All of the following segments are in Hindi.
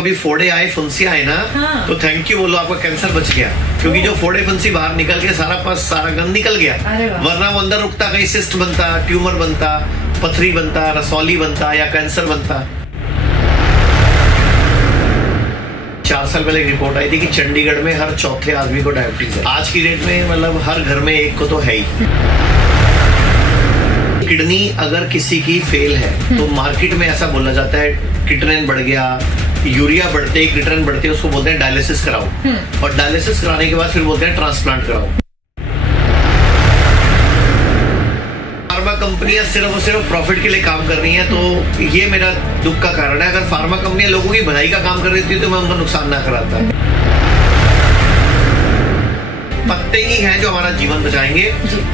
अभी फोड़े आए, फुंसी आए ना, हाँ। तो थैंक यू बोलो, आपका कैंसर बच गया। क्योंकि जो फोड़े फुंसी बाहर निकल के सारा पस सारा गंद निकल गया, अरे वाह। वरना वो अंदर रुकता, कहीं सिस्ट बनता, ट्यूमर बनता, पथरी बनता, रसौली बनता या कैंसर बनता। 4 साल पहले एक रिपोर्ट आई थी कि चंडीगढ़ में हर चौथे आदमी को डायबिटीज है। आज की डेट में मतलब हर घर में एक को तो है ही। किडनी अगर किसी की फेल है तो मार्केट में ऐसा बोला जाता है, किटरेन बढ़ गया, यूरिया बढ़ते, क्रिएटिनिन बढ़ते, उसको बोलते हैं डायलिसिस कराओ। और डायलिसिस कराने के बाद फिर बोलते हैं ट्रांसप्लांट कराओ। फार्मा कंपनियां सिर्फ और सिर्फ प्रॉफिट के लिए काम कर रही हैं, तो ये मेरा दुख का कारण है। अगर फार्मा कंपनियां लोगों की भलाई का काम कर रही थी तो मैं उनका नुकसान ना कराता। पत्ते ही हैं जो हमारा जीवन बचाएंगे,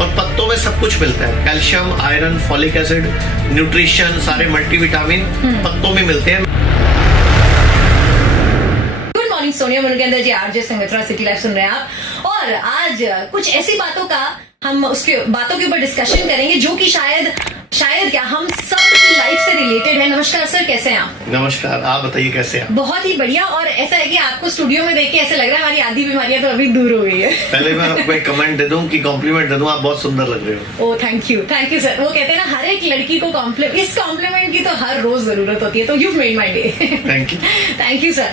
और पत्तों में सब कुछ मिलता है, calcium, iron, folic acid, nutrition, सारे मल्टीविटामिन पत्तों में मिलते हैं। गुड मॉर्निंग सोनिया मुरुगेंद्र जी, आरजे संगतरा, सिटी लाइफ सुन रहे हैं आप। और आज कुछ ऐसी बातों का हम उसके बातों के ऊपर डिस्कशन करेंगे जो कि शायद क्या हम सब की लाइफ से रिलेटेड है। नमस्कार सर, कैसे हैं आप? नमस्कार, आप बताइए कैसे हैं? बहुत ही बढ़िया। और ऐसा है कि आपको स्टूडियो में देख के ऐसा लग रहा है हमारी आधी बीमारियां तो अभी दूर हो गई है। पहले मैं आपको एक कमेंट दे दूं कि कॉम्प्लीमेंट दे दूं, आप बहुत सुंदर लग रहे हो। ओ थैंक यू सर। वो कहते हैं ना, हर एक लड़की को इस कॉम्प्लीमेंट की तो हर रोज जरूरत होती है, तो you made my day. Thank you sir.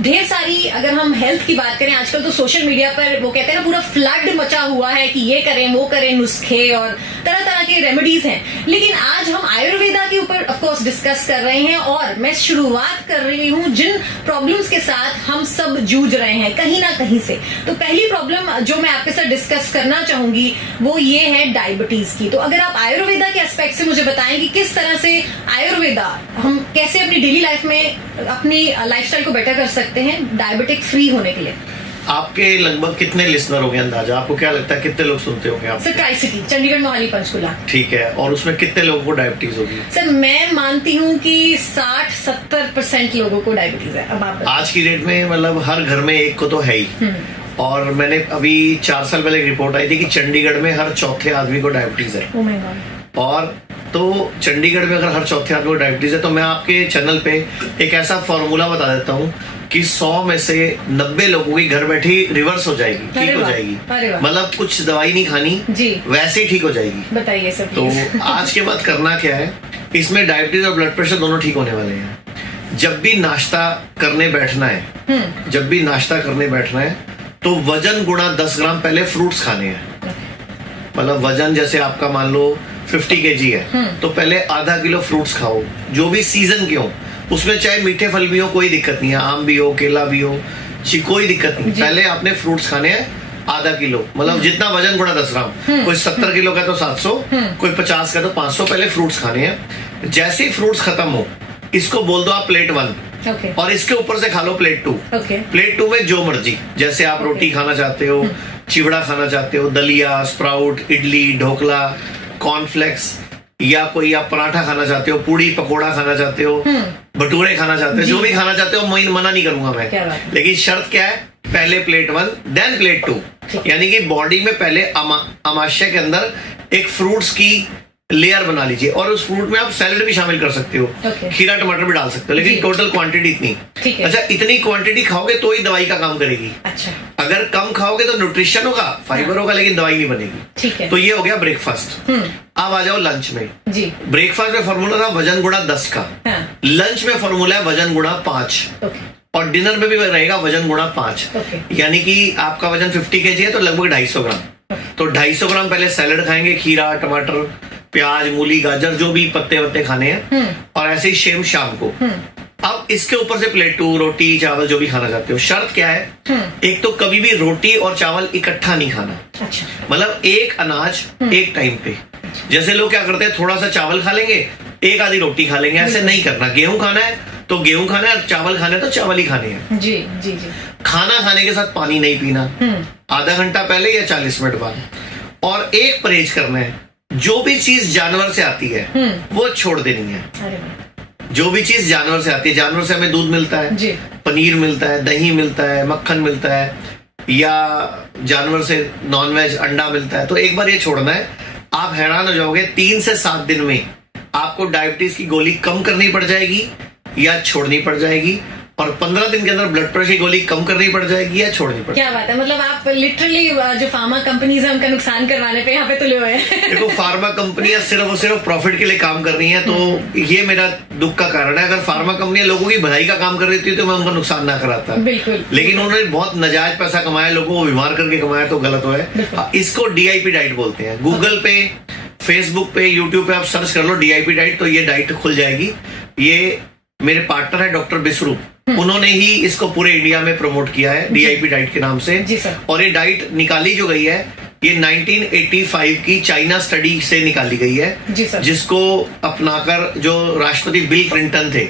ढेर सारी अगर हम हेल्थ की बात करें, आजकल तो सोशल मीडिया पर वो कहते हैं ना, पूरा फ्लड मचा हुआ है कि ये करें वो करें, नुस्खे और तरह तरह के रेमेडीज हैं। लेकिन आज हम आयुर्वेदा के ऊपर ऑफ कोर्स डिस्कस कर रहे हैं, और मैं शुरुआत कर रही हूं जिन प्रॉब्लम्स के साथ हम सब जूझ रहे हैं कहीं ना कहीं से। तो पहली प्रॉब्लम जो मैं आपके साथ डिस्कस करना चाहूंगी वो ये है डायबिटीज की। तो अगर आप आयुर्वेदा के एस्पेक्ट से मुझे बताएं कि किस तरह से आयुर्वेदा हम कैसे अपनी डेली लाइफ में अपनी लाइफस्टाइल को बेटर कर सकते हैं डायबिटिक फ्री होने के लिए। आपके लगभग कितने लिसनर हो गए अंदाजा? आपको क्या लगता है कितने लोग सुनते होंगे आप? Sir tri city, Chandigarh, Mohali, Panchkula. ठीक है, और उसमें कितने लोगों को डायबिटीज होगी? सर मैं मानती हूँ कि 60-70% लोगों को डायबिटीज है। अब आप आज की डेट में मतलब हर घर में एक को तो है ही। और मैंने अभी 4 साल पहले एक रिपोर्ट आई थी कि चंडीगढ़ में हर चौथे आदमी को डायबिटीज है। Oh my God। और तो चंडीगढ़ में अगर हर चौथे आदमी को डायबिटीज है, तो मैं आपके चैनल पे एक ऐसा फॉर्मूला बता देता हूँ कि 100 में से 90 लोगों की घर बैठी रिवर्स हो जाएगी, ठीक हो जाएगी। मतलब कुछ दवाई नहीं खानी जी, वैसे ही ठीक हो जाएगी। बताइए सर। तो आज के बाद करना क्या है, इसमें डायबिटीज और ब्लड प्रेशर दोनों ठीक होने वाले हैं। जब भी नाश्ता करने बैठना है, तो वजन गुणा 10 ग्राम पहले फ्रूट्स खाने हैं। मतलब वजन जैसे आपका मान लो 50 kg है, तो पहले आधा किलो फ्रूट्स खाओ, जो भी सीजन के हो। उसमें चाहे मीठे फल भी हो, कोई दिक्कत नहीं है, आम भी हो, केला भी हो, कोई दिक्कत नहीं। पहले आपने फ्रूट्स खाने हैं आधा किलो, मतलब जितना वजन गुणा 10 ग्राम। कोई 70 किलो का तो 700, कोई 50 का तो 500। पहले फ्रूट्स खाने हैं। जैसे ही फ्रूट्स खत्म हो, इसको बोल दो आप प्लेट 1। और इसके ऊपर से खा लो प्लेट 2। प्लेट 2 में जो मर्जी, जैसे आप रोटी खाना चाहते हो, चिवड़ा खाना चाहते हो, दलिया, स्प्राउट, इडली, ढोकला, कॉर्नफ्लेक्स, या कोई आप पराठा खाना चाहते हो, पूड़ी पकोड़ा खाना चाहते हो, भटूरे खाना चाहते हो, जो भी खाना चाहते हो, मैं मना नहीं करूंगा मैं। लेकिन शर्त क्या है, पहले प्लेट 1 देन प्लेट 2। यानी कि बॉडी में पहले अमाशय के अंदर एक फ्रूट्स की लेयर बना लीजिए, और उस फ्रूट में आप सैलेड भी शामिल कर सकते हो, खीरा टमाटर भी डाल सकते हो, लेकिन टोटल क्वांटिटी इतनी। अच्छा, इतनी क्वांटिटी खाओगे तो ही दवाई का काम करेगी। अच्छा, अगर कम खाओगे तो न्यूट्रिशन होगा, फाइबर होगा, लेकिन दवाई नहीं बनेगी। तो ये हो गया ब्रेकफास्ट। अब आ जाओ लंच में। ब्रेकफास्ट में फॉर्मूला था वजन गुणा 10 का। लंच में फॉर्मूला है वजन गुणा 5। और डिनर में भी रहेगा वजन गुणा 5। यानी कि आपका वजन 50 kg है, तो लगभग 250 ग्राम। तो 250 ग्राम पहले सैलेड खाएंगे, खीरा, टमाटर, प्याज, मूली, गाजर, जो भी पत्ते वत्ते खाने हैं। और ऐसे ही सेम शाम को। अब इसके ऊपर से प्लेट 2, रोटी चावल जो भी खाना चाहते हो। शर्त क्या है, एक तो कभी भी रोटी और चावल इकट्ठा नहीं खाना। अच्छा। मतलब एक अनाज एक टाइम पे। जैसे लोग क्या करते हैं, थोड़ा सा चावल खा लेंगे, एक आधी रोटी खा लेंगे, ऐसे नहीं करना। गेहूं खाना है तो गेहूं खाना है, चावल खाना है तो चावल ही खाने हैं। जी जी जी। खाना खाने के साथ पानी नहीं पीना, आधा घंटा पहले या 40 मिनट बाद। और एक परहेज करना है, जो भी चीज जानवर से आती है वो छोड़ देनी है। जो भी चीज जानवर से आती है, जानवर से हमें दूध मिलता है, पनीर मिलता है, दही मिलता है, मक्खन मिलता है, या जानवर से नॉनवेज अंडा मिलता है, तो एक बार ये छोड़ना है। आप हैरान हो जाओगे, 3 से 7 दिन में आपको डायबिटीज की गोली कम करनी पड़ जाएगी या छोड़नी पड़ जाएगी। और 15 दिन के अंदर ब्लड प्रेशर की गोली कम करनी पड़ जाएगी या छोड़नी पड़ क्या बात है, मतलब आप लिटरली जो फार्मा कंपनीज है उनका नुकसान करवाने पे यहाँ पे तुले हुए हैं। देखो फार्मा कंपनियां सिर्फ और सिर्फ प्रॉफिट के लिए काम कर रही हैं, तो ये मेरा दुख का कारण है। अगर फार्मा कंपनियां लोगों की भलाई का काम कर रही थी तो मैं उनका नुकसान ना कराता। बिल्कुल। लेकिन उन्होंने बहुत नाजायज पैसा कमाया, लोगों को बीमार करके कमाया, तो गलत है। इसको DIP डाइट बोलते हैं। गूगल पे, फेसबुक पे, यूट्यूब पे आप सर्च कर लो DIP डाइट, तो ये डाइट खुल जाएगी। ये मेरे पार्टनर है डॉक्टर बिस्रू, उन्होंने ही इसको पूरे इंडिया में प्रमोट किया है DIP डाइट के नाम से। जी सर। और ये डाइट निकाली जो गई है ये 1985 की चाइना स्टडी से निकाली गई है, जी सर। जिसको अपनाकर जो राष्ट्रपति बिल क्लिंटन थे,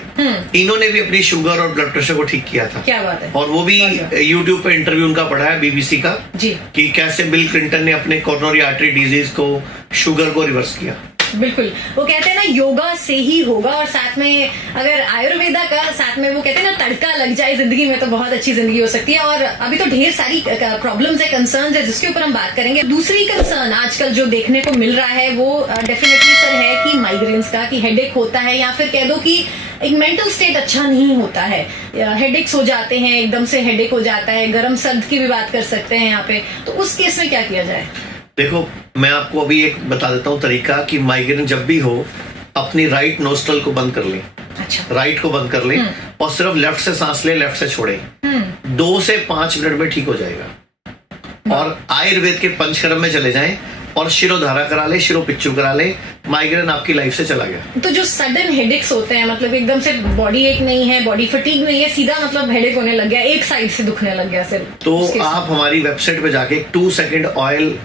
इन्होंने भी अपनी शुगर और ब्लड प्रेशर को ठीक किया था। क्या बात है। और वो भी यूट्यूब पे इंटरव्यू उनका पड़ा है BBC का, जी, कि कैसे बिल क्लिंटन ने अपने कोरोनरी आर्टरी डिजीज को, शुगर को रिवर्स किया। बिल्कुल। वो कहते हैं ना योगा से ही होगा, और साथ में अगर आयुर्वेदा का साथ में वो कहते हैं ना तड़का लग जाए जिंदगी में तो बहुत अच्छी जिंदगी हो सकती है। और अभी तो ढेर सारी प्रॉब्लम्स है, कंसर्न्स है, जिसके ऊपर हम बात करेंगे। दूसरी कंसर्न आजकल जो देखने को मिल रहा है वो डेफिनेटली सर है कि माइग्रेन्स का, कि हेडेक होता है, या फिर कह दो कि एक मेंटल स्टेट अच्छा नहीं होता है, हेडेक्स हो जाते हैं, एकदम से हेडेक हो जाता है। गर्म सर्द की भी बात कर सकते हैं यहाँ पे, तो उस केस में क्या किया जाए? देखो मैं आपको अभी एक बता देता हूँ तरीका, कि माइग्रेन जब भी हो अपनी राइट नोस्ट्रल को बंद कर लें। अच्छा। राइट को बंद कर लें और सिर्फ लेफ्ट से सांस लें, लेफ्ट से छोड़ें। 2 से 5 मिनट में ठीक हो जाएगा। और आयुर्वेद के पंचकर्म में चले जाएं और शिरोधारा करा ले, शिरोपिच्चू करा ले, माइग्रेन आपकी लाइफ से चला गया। तो जो सडन हेडेक्स होते हैं, मतलब एकदम से बॉडी एक नहीं है, बॉडी फटीग नहीं है, सीधा मतलब हेडेक होने लग गया, एक साइड से दुखने लग गया सिर्फ, तो आप हमारी वेबसाइट पे जाके 2 सेकंड ऑयल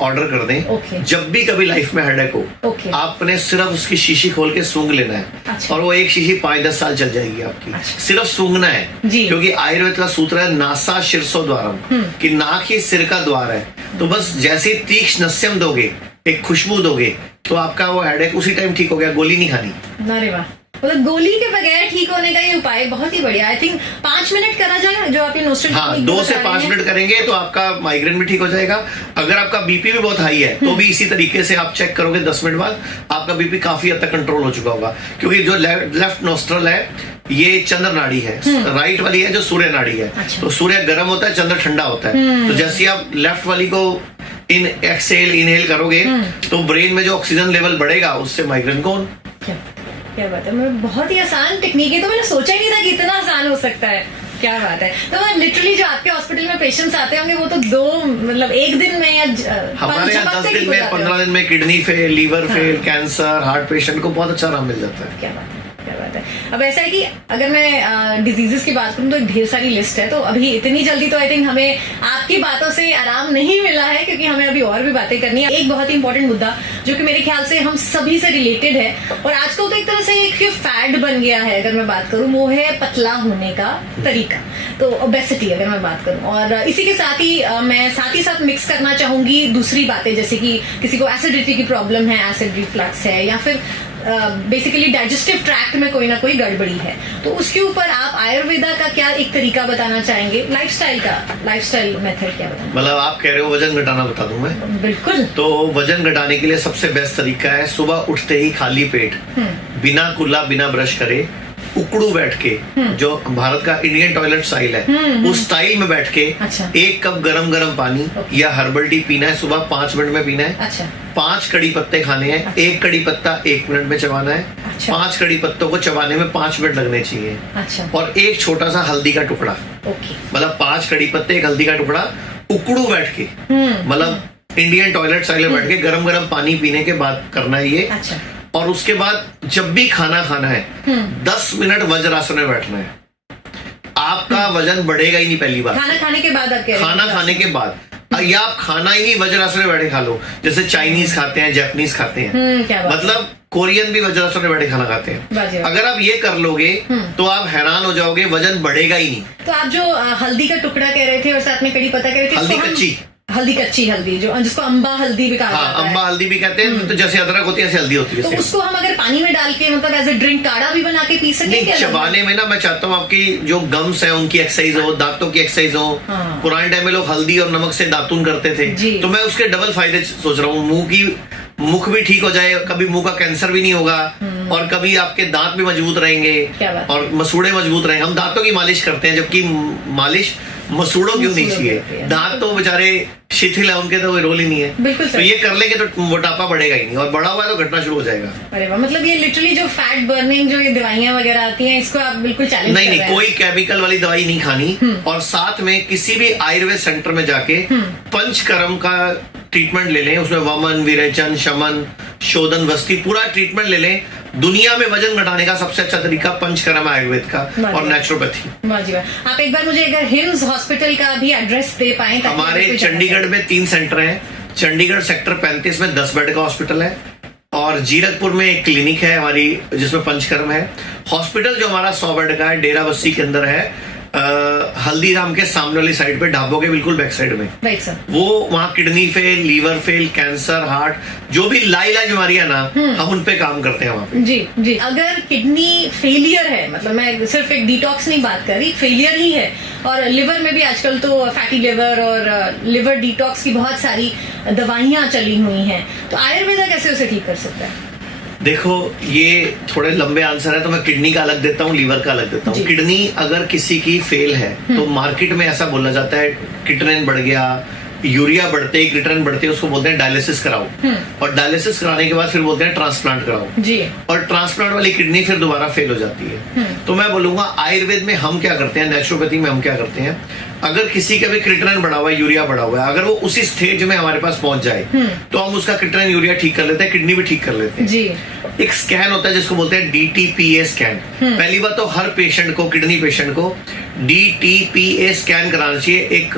ऑर्डर कर दें। Okay. जब भी कभी लाइफ में हेडेक हो, Okay. आपने सिर्फ उसकी शीशी खोल के सूंघ लेना है। अच्छा। और वो एक शीशी 5-10 साल चल जाएगी आपकी। अच्छा। सिर्फ सूंघना है जी। क्योंकि आयुर्वेद का सूत्र है नासा शीर्षो द्वारम, कि नाक ही सिर का द्वार है। तो बस जैसे ही तीक्ष्ण नस्यम दोगे, एक खुशबू दोगे, तो आपका वो हेडेक उसी टाइम ठीक हो गया। गोली नहीं खानी। अरे वाह, मतलब गोली के बगैर ठीक होने का ये उपाय बहुत ही बढ़िया। आई थिंक 5 मिनट करा जाए जो आप ये नोस्टल। हाँ, 2 से 5 मिनट करेंगे तो आपका माइग्रेन भी ठीक हो जाएगा। अगर आपका बीपी भी बहुत हाई है तो भी इसी तरीके से आप चेक करोगे, 10 मिनट बाद आपका बीपी काफी हद तक कंट्रोल हो चुका होगा। क्योंकि जो लेफ्ट नोस्ट्रल है ये चंद्र नाड़ी है, राइट वाली है जो सूर्य नाड़ी है। अच्छा। तो सूर्य गर्म होता है, चंद्र ठंडा होता है। तो जैसे आप लेफ्ट वाली को इनहेल करोगे तो ब्रेन में जो ऑक्सीजन लेवल बढ़ेगा, उससे माइग्रेन को। क्या बात है, मैं बहुत ही आसान टेक्निक है, तो मैंने सोचा ही नहीं था कि इतना आसान हो सकता है। क्या बात है। तो लिटरली जो आपके हॉस्पिटल में पेशेंट्स आते होंगे वो तो 2 मतलब 1 दिन में या हमारे यहाँ 10 दिन में, 15 दिन में kidney fail, liver fail, cancer, heart patient को बहुत अच्छा आराम मिल जाता है। क्या बात है, क्या बात है। अब ऐसा है कि अगर मैं डिजीजेस की बात करूं तो एक ढेर सारी लिस्ट है, तो अभी इतनी जल्दी तो आई थिंक हमें आपकी बातों से आराम नहीं मिला है, क्योंकि हमें अभी और भी बातें करनी है। एक बहुत ही इंपॉर्टेंट मुद्दा जो कि मेरे ख्याल से हम सभी से रिलेटेड है, और आजकल तो एक तरह से एक फैड बन गया है अगर मैं बात करूं, वो है पतला होने का तरीका। तो ओबेसिटी अगर मैं बात करूं, और इसी के साथ ही मैं साथ ही साथ मिक्स करना चाहूंगी दूसरी बातें, जैसे कि किसी को एसिडिटी की प्रॉब्लम है, एसिड रिफ्लक्स है, या फिर बेसिकली डाइजेस्टिव ट्रैक्ट में कोई ना कोई गड़बड़ी है, तो उसके ऊपर आप आयुर्वेदा का क्या एक तरीका बताना चाहेंगे? लाइफस्टाइल मेथड क्या बताना? मतलब आप कह रहे हो वजन घटाना, बता दूं मैं? बिल्कुल। तो वजन घटाने के लिए सबसे बेस्ट तरीका है सुबह उठते ही खाली पेट, बिना कुल्ला, बिना ब्रश करे, उकड़ू बैठ के, जो भारत का इंडियन टॉयलेट स्टाइल है उस स्टाइल में बैठ के, अच्छा। 1 कप गरम पानी या हर्बल टी पीना है सुबह, 5 मिनट में पीना है। अच्छा। 5 कड़ी पत्ते खाने हैं। अच्छा। 1 कड़ी पत्ता 1 मिनट में चबाना है। अच्छा। 5 कड़ी पत्तों को चबाने में 5 मिनट लगने चाहिए। अच्छा। और 1 छोटा सा हल्दी का टुकड़ा। ओके। मतलब 5 कड़ी पत्ते, 1 हल्दी का टुकड़ा, उकड़ू बैठ के, मतलब इंडियन टॉयलेट स्टाइल में बैठ के गरम पानी पीने के बाद करना है ये। अच्छा। और उसके बाद जब भी खाना खाना है 10 मिनट वज्रासन में बैठना है। आपका वजन बढ़ेगा ही नहीं पहली बार। खाना खाने के बाद आप कह रहे हैं? खाना खाने के बाद, या आप खाना ही नहीं वज्रासन में बैठे खा लो, जैसे चाइनीज खाते हैं, जापानीज खाते हैं, क्या बात है। मतलब कोरियन भी वज्रासन में बैठे खाना खाते हैं। अगर आप ये कर लोगे तो आप हैरान हो जाओगे, वजन बढ़ेगा ही नहीं। तो आप जो हल्दी का टुकड़ा कह रहे थे और साथ में कड़ी पत्ता कह रहे थे, हल्दी कच्ची, कच्ची हल्दी, जो जिसको अम्बा हल्दी भी कहा जाता है। अम्बा हल्दी भी कहते हैं। तो जैसे अदरक होती है ऐसे हल्दी होती है। तो उसको हम अगर पानी में डाल के मतलब एज ए ड्रिंक काढ़ा भी बना के पी सकते हैं? चबाने में ना, मैं चाहता हूँ आपकी जो गम्स है उनकी एक्सरसाइज हो, दांतों की एक्सरसाइज हो। पुराने टाइम में लोग हल्दी और नमक से दातुन करते थे, तो मैं उसके डबल फायदे सोच रहा हूँ। मुंह की मुख भी ठीक हो जाए, कभी मुंह का कैंसर भी नहीं होगा, और कभी आपके दांत भी मजबूत रहेंगे और मसूड़े मजबूत रहेंगे। हम दांतों की मालिश करते हैं, जबकि मालिश मसूड़ों क्यों नहीं चाहिए? दांत तो बेचारे शिथिल है, उनके तो कोई रोल ही नहीं है। बिल्कुल तो ये कर लेंगे तो मोटापा बढ़ेगा ही नहीं, और बढ़ा हुआ है तो घटना शुरू हो जाएगा। अरे वाह, मतलब ये लिटरली जो फैट बर्निंग जो ये दवाइयां वगैरह आती हैं, इसको आप बिल्कुल चैलेंज नहीं, कोई केमिकल वाली दवाई नहीं खानी। और साथ में किसी भी आयुर्वेद सेंटर में जाके पंचकर्म का ट्रीटमेंट ले लें, उसमें वमन, विरेचन, शमन, शोधन, वस्ती पूरा ट्रीटमेंट ले लें। दुनिया में वजन घटाने का सबसे अच्छा तरीका पंचकर्म आयुर्वेद का और नेचुरोपैथी। आप एक बार मुझे अगर हिम्स हॉस्पिटल का भी एड्रेस दे पाएं। हमारे चंडीगढ़ में 3 सेंटर हैं। चंडीगढ़ सेक्टर 35 में 10 बेड का हॉस्पिटल है, और जीरकपुर में एक क्लिनिक है हमारी जिसमें पंचकर्म है। हॉस्पिटल जो हमारा 100 बेड का है, डेरा बस्सी के अंदर है, हल्दीराम के सामने वाली साइड पे, ढाबों के बिल्कुल बैक साइड में। Right sir. वो वहाँ kidney fail, liver fail, cancer, heart, जो भी लाइलाज बीमारियां ना, हम उन पे काम करते हैं वहाँ पे। जी जी। अगर किडनी फेलियर है, मतलब मैं सिर्फ एक डिटॉक्स नहीं बात कर रही, फेलियर ही है, और लिवर में भी आजकल तो फैटी लिवर और लिवर डिटॉक्स की बहुत सारी दवाइयां चली हुई हैं, तो आयुर्वेदा कैसे उसे ठीक कर सकता है? देखो, ये थोड़े लंबे आंसर है, तो मैं किडनी का अलग देता हूँ, लीवर का अलग देता हूँ। किडनी अगर किसी की फेल है तो मार्केट में ऐसा बोला जाता है क्रिएटिनिन बढ़ गया, यूरिया बढ़ते ही, क्रिएटिनिन बढ़ते ही, उसको बोलते हैं डायलिसिस कराओ, और डायलिसिस कराने के बाद फिर बोलते हैं ट्रांसप्लांट कराओ जी। और ट्रांसप्लांट वाली किडनी फिर दोबारा फेल हो जाती है। तो मैं बोलूंगा आयुर्वेद में हम क्या करते हैं, नेचुरोपैथी में हम क्या करते हैं, अगर किसी का भी क्रिएटिनिन बढ़ा हुआ है, यूरिया बढ़ा हुआ है, अगर वो उसी स्टेज में हमारे पास पहुंच जाए तो हम उसका क्रिएटिनिन, यूरिया ठीक कर लेते हैं, किडनी भी ठीक कर लेते हैं जी। एक स्कैन होता है जिसको बोलते हैं DTPA स्कैन। पहली बात तो हर पेशेंट को, किडनी पेशेंट को DTPA स्कैन कराना चाहिए। एक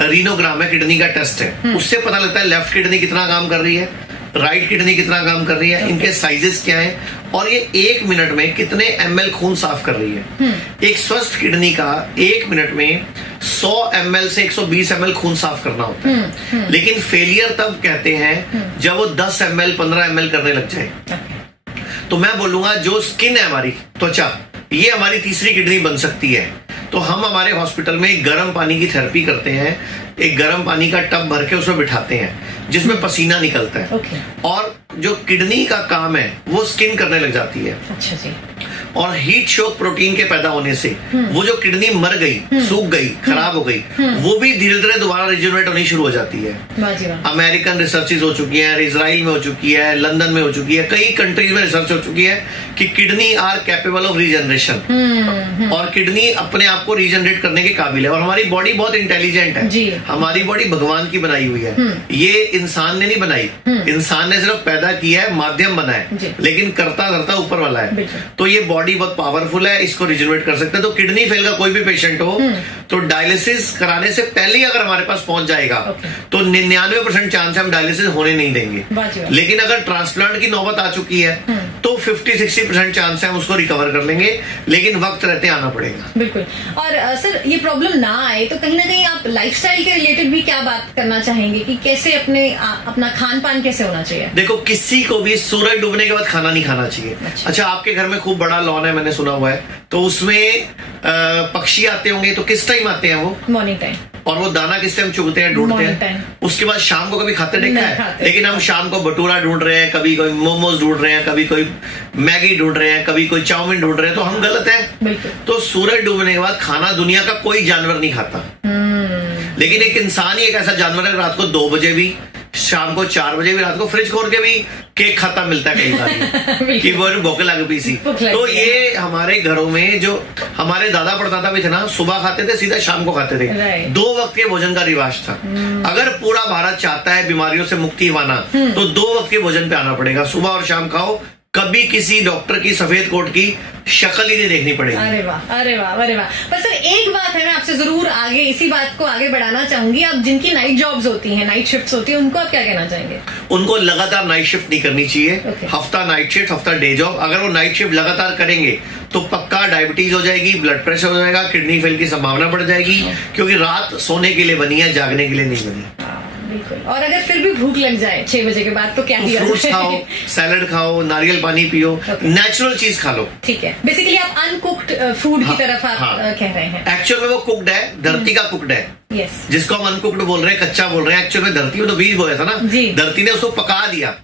रीनोग्राम है, किडनी का टेस्ट है, उससे पता लगता है लेफ्ट किडनी कितना काम कर रही है, राइट किडनी कितना काम कर रही है, इनके साइजेस क्या हैं, और ये 1 मिनट में कितने ml खून साफ कर रही है। एक स्वस्थ किडनी का 1 मिनट में 100 ml से 120 ml खून साफ करना होता है। लेकिन फेलियर तब कहते हैं जब वो 10 ml 15 ml करने लग जाए। तो मैं बोलूंगा जो स्किन है हमारी, त्वचा, ये हमारी तीसरी किडनी बन सकती है। तो हम हमारे हॉस्पिटल में गर्म पानी की थेरेपी करते हैं, एक गर्म पानी का टब भर के उसमें बिठाते हैं जिसमें पसीना निकलता है। और जो किडनी का काम है वो स्किन करने लग जाती है। अच्छा जी। और हीट शॉक प्रोटीन के पैदा होने से वो जो किडनी मर गई, सूख गई, खराब हो गई, वो भी धीरे धीरे दोबारा रिजनरेट होनी शुरू हो जाती है। अमेरिकन रिसर्चेज हो चुकी है, इजराइल में हो चुकी है, लंदन में हो चुकी है, कई कंट्रीज में रिसर्च हो चुकी है कि kidney are capable of regeneration, और किडनी अपने आप को रीजनरेट करने के काबिल है। और हमारी बॉडी बहुत इंटेलिजेंट है, हमारी बॉडी भगवान की बनाई हुई है, ये इंसान ने नहीं बनाई, इंसान ने सिर्फ पैदा किया है, माध्यम बना है, लेकिन करता धरता ऊपर वाला है। तो ये बॉडी बहुत पावरफुल है, इसको रिजनरेट कर सकते हैं। तो किडनी फेल का कोई भी पेशेंट हो तो डायलिसिस कराने से पहले ही अगर हमारे पास पहुंच जाएगा तो 99% चांस है हम डायलिसिस होने नहीं देंगे। लेकिन अगर ट्रांसप्लांट की नौबत आ चुकी है तो 50-60% चांस है हम उसको रिकवर कर लेंगे, लेकिन वक्त रहते आना पड़ेगा। बिल्कुल। और सर, ये प्रॉब्लम ना आए तो कहीं ना कहीं आप लाइफस्टाइल के रिलेटेड भी क्या बात करना चाहेंगे कि कैसे अपना खान पान कैसे होना चाहिए? देखो, किसी को भी सूरज डूबने के बाद खाना नहीं खाना चाहिए। अच्छा, आपके घर में खूब बड़ा लॉन है, मैंने सुना हुआ है, तो उसमें पक्षी आते होंगे, तो किस टाइम आते हैं वो? Morning time. और वो दाना किस टाइम चुगते हैं, ढूंढते हैं? उसके बाद शाम को कभी खाते देखा है? लेकिन हम शाम को भटूरा ढूंढ रहे हैं, कभी कोई मोमोज ढूंढ रहे हैं, कभी कोई मैगी ढूंढ रहे हैं, कभी कोई चाउमीन ढूंढ रहे हैं, तो हम गलत हैं। तो सूरज डूबने के बाद खाना दुनिया का कोई जानवर नहीं खाता, लेकिन एक इंसान ही एक ऐसा जानवर है रात को 2 बजे भी, शाम को 4 बजे भी, रात को फ्रिज खोल के भी केक खाता मिलता है कई बार कि वो भूख लग पीसी। तो ये हमारे घरों में जो हमारे दादा परदादा भी थे ना, सुबह खाते थे, सीधा शाम को खाते थे। 2 वक्त के भोजन का रिवाज था। अगर पूरा भारत चाहता है बीमारियों से मुक्ति पाना तो 2 वक्त के भोजन पे आना पड़ेगा, सुबह और शाम खाओ। कभी किसी डॉक्टर की सफेद कोट की शक्ल ही नहीं देखनी पड़ेगी। अरे वाह, अरे वाह, अरे वाह। पर सर, एक बात है, मैं आपसे जरूर आगे इसी बात को आगे बढ़ाना चाहूंगी। आप जिनकी नाइट जॉब्स होती हैं, नाइट शिफ्ट्स होती है, उनको आप क्या कहना चाहेंगे? उनको लगातार नाइट शिफ्ट नहीं करनी चाहिए। हफ्ता नाइट शिफ्ट, हफ्ता डे जॉब। अगर वो नाइट शिफ्ट लगातार करेंगे तो पक्का डायबिटीज हो जाएगी, ब्लड प्रेशर हो जाएगा, किडनी फेल की संभावना बढ़ जाएगी, क्योंकि रात सोने के लिए बनी है, जागने के लिए नहीं बनी। बिल्कुल। और अगर फिर भी भूख लग जाए 6 बजे के बाद तो क्या दिया फ्रूट्स जाए? खाओ, सैलड खाओ, नारियल पानी पियो, नेचुरल चीज खा लो। ठीक है, बेसिकली आप अनकुक्ड फूड की तरफ आप कह रहे हैं। एक्चुअल में वो कुक्ड है, धरती का कुक्ड है। यस, जिसको हम अनकुक्ड बोल रहे हैं, कच्चा बोल रहे हैं, एक्चुअल में धरती में तो बीज बोया था ना, जी। धरती ने उसको पका दिया,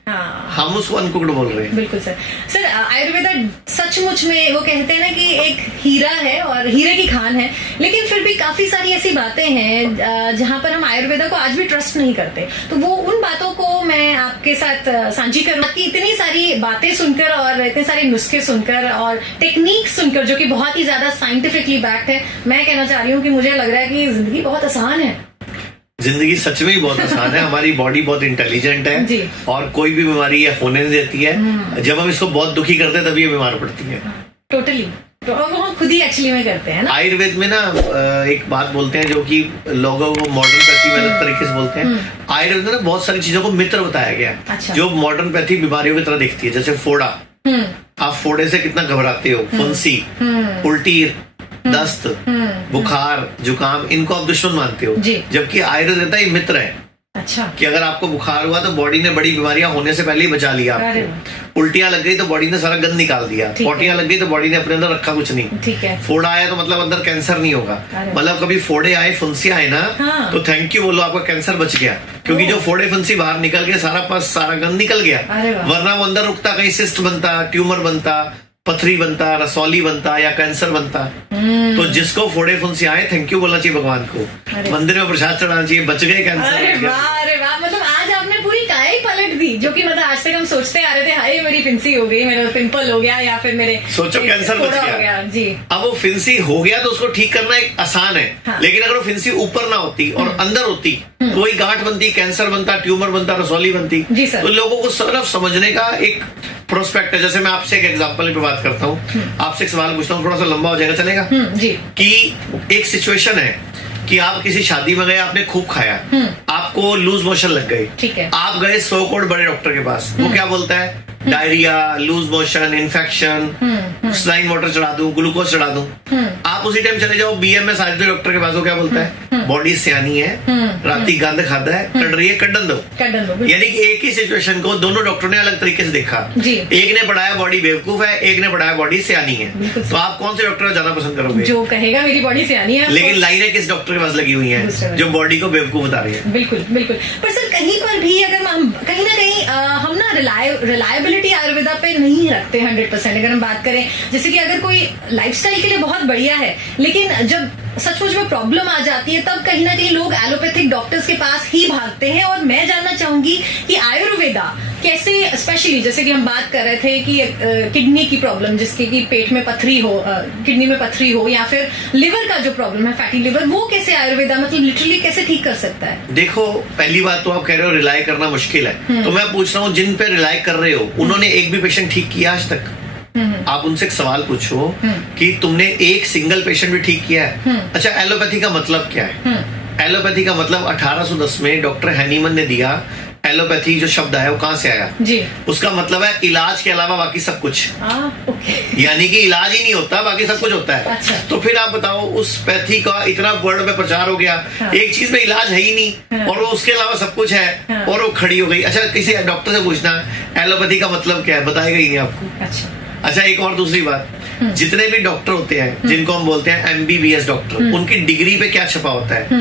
हम उसको अनकुक्ड बोल रहे हैं। बिल्कुल सर। सर आयुर्वेदा सचमुच में वो कहते हैं ना कि एक हीरा है और हीरे की खान है, लेकिन फिर भी काफी सारी ऐसी बातें हैं जहां पर हम आयुर्वेदा को आज भी ट्रस्ट नहीं करते। तो वो उन बातों को मैं आपके साथ साझी करूँ कि इतनी सारी बातें सुनकर और इतने सारे नुस्खे सुनकर और टेक्निक सुनकर जो कि बहुत ही ज्यादा साइंटिफिकली बैक्ड है, मैं कहना चाह रही हूँ कि मुझे लग रहा है कि जिंदगी बहुत आसान है। जिंदगी सच में ही बहुत आसान है। हमारी बॉडी बहुत इंटेलिजेंट है और कोई भी बीमारी ये होने नहीं देती है। जब हम इसको बहुत दुखी करते हैं तभी ये बीमार पड़ती है। टोटली। तो वो हम खुद ही एक्चुअली में करते हैं ना। आयुर्वेद में ना एक बात बोलते हैं जो कि लोगों को मॉडर्न पैथी में अलग तरीके से बोलते हैं। आयुर्वेद में ना बहुत सारी चीजों को मित्र बताया गया है। अच्छा। जो मॉडर्न पैथी बीमारियों की तरह दिखती है, जैसे फोड़ा, आप फोड़े से कितना घबराते हो, फुंसी, उल्टी, दस्त, बुखार, जुकाम, इनको आप दुश्मन मानते हो, जबकि आयुर्वेद कहता है ये मित्र है। अच्छा। कि अगर आपको बुखार हुआ तो बॉडी ने बड़ी बीमारियां होने से पहले ही बचा लिया आपको। उल्टियां लग गई तो बॉडी ने सारा गंद निकाल दिया, पोटियां लग गई तो बॉडी ने अपने अंदर रखा कुछ नहीं। ठीक है। फोड़ा आया तो मतलब अंदर कैंसर नहीं होगा। मतलब कभी फोड़े आए, फुंसी आए ना, तो थैंक यू बोलो, आपका कैंसर बच गया, क्योंकि जो फोड़े फुंसी बाहर निकल के सारा गंद निकल गया, वरना वो अंदर रुकता, कहीं सिस्ट बनता, ट्यूमर बनता, पथरी बनता, रसौली बनता या कैंसर बनता। तो जिसको फोड़े फुंसी आए, थैंक यू बोलना चाहिए भगवान को, मंदिर में प्रसाद चढ़ाना चाहिए, बच गए कैंसर। अरे वाह, मतलब आज आपने पूरी काया पलट दी, जो कि मतलब आज तक हम सोचते आ रहे थे, हाय मेरी फिंसी हो गई, मेरा पिंपल हो गया, या फिर मेरे सोचो कैंसर बच गया। जी। अब वो फिंसी हो गया तो उसको ठीक करना एक आसान है। लेकिन अगर वो फिंसी ऊपर ना होती और अंदर होती तो वही गांठ बनती, कैंसर बनता, ट्यूमर बनता, रसौली बनती। तो लोगों को सिर्फ समझने का एक प्रोस्पेक्ट है। जैसे मैं आपसे एक एग्जांपल पे बात करता हूँ, आपसे एक सवाल पूछता हूँ, थोड़ा सा लंबा हो जाएगा, चलेगा? जी। कि एक सिचुएशन है कि आप किसी शादी में गए, आपने खूब खाया, आपको लूज मोशन लग गई, ठीक है। आप गए 100 करोड़ बड़े डॉक्टर के पास, वो क्या बोलता है? Diarrhoea, loose motion, infection, saline water चढ़ा दूं, ग्लूकोज चढ़ा दूं। आप उसी टाइम चले जाओ बीएमएस आयुर्वेद डॉक्टर के पास, वो क्या बोलता है? बॉडी सियानी है, राती गंद खाता है, कट रही है, कड्डन दो। यानी कि एक ही सिचुएशन को दोनों डॉक्टरों ने अलग तरीके से देखा। एक ने पढ़ाया बॉडी बेवकूफ है, एक ने पढ़ाया बॉडी सियानी है। तो आप कौन से डॉक्टर जाना पसंद करोगे? जो कहेगा मेरी बॉडी सियानी है। लेकिन लाइनें किस डॉक्टर के पास लगी हुई हैं जो बॉडी को बेवकूफ बता रही है। बिल्कुल बिल्कुल। पर सर कहीं पर भी अगर हम कहीं ना कहीं हम ना रिलायबिलिटी आयुर्वेदा पे नहीं रखते 100%। अगर हम बात करें, जैसे कि अगर कोई लाइफस्टाइल के लिए बहुत बढ़िया है, लेकिन जब सचमुच में प्रॉब्लम आ जाती है तब कहीं ना कहीं लोग एलोपैथिक डॉक्टर्स के पास ही भागते हैं। और मैं जानना चाहूंगी कि आयुर्वेदा कैसे, स्पेशली जैसे कि हम बात कर रहे थे कि किडनी की प्रॉब्लम, जिसके कि पेट में पथरी हो, किडनी में पथरी हो, या फिर लिवर का जो प्रॉब्लम है, फैटी लिवर, वो कैसे आयुर्वेदा मतलब लिटरली कैसे ठीक कर सकता है? देखो, पहली बात तो आप कह रहे हो रिलाई करना मुश्किल है, तो मैं पूछ रहा हूँ जिन पे रिलाई कर रहे हो उन्होंने एक भी पेशेंट ठीक किया आज तक? आप उनसे एक सवाल पूछो कि तुमने एक सिंगल पेशेंट भी ठीक किया है? अच्छा, एलोपैथी का मतलब क्या है? एलोपैथी का मतलब 1810 में डॉक्टर हैनीमन ने दिया। एलोपैथी जो शब्द है वो कहाँ से आया? जी। उसका मतलब है इलाज के अलावा बाकी सब कुछ। ओके। यानी कि इलाज ही नहीं होता, बाकी सब कुछ होता है। अच्छा। तो फिर आप बताओ, उस पैथी का इतना वर्ल्ड में प्रचार हो गया, एक चीज में इलाज है ही नहीं और वो उसके अलावा सब कुछ है और वो खड़ी हो गई। अच्छा, किसी डॉक्टर से पूछना एलोपैथी का मतलब क्या है, बताएगा ही नहीं आपको। अच्छा, एक और दूसरी बात, जितने भी डॉक्टर होते हैं जिनको हम बोलते हैं एमबीबीएस डॉक्टर, उनकी डिग्री पे क्या छपा होता है?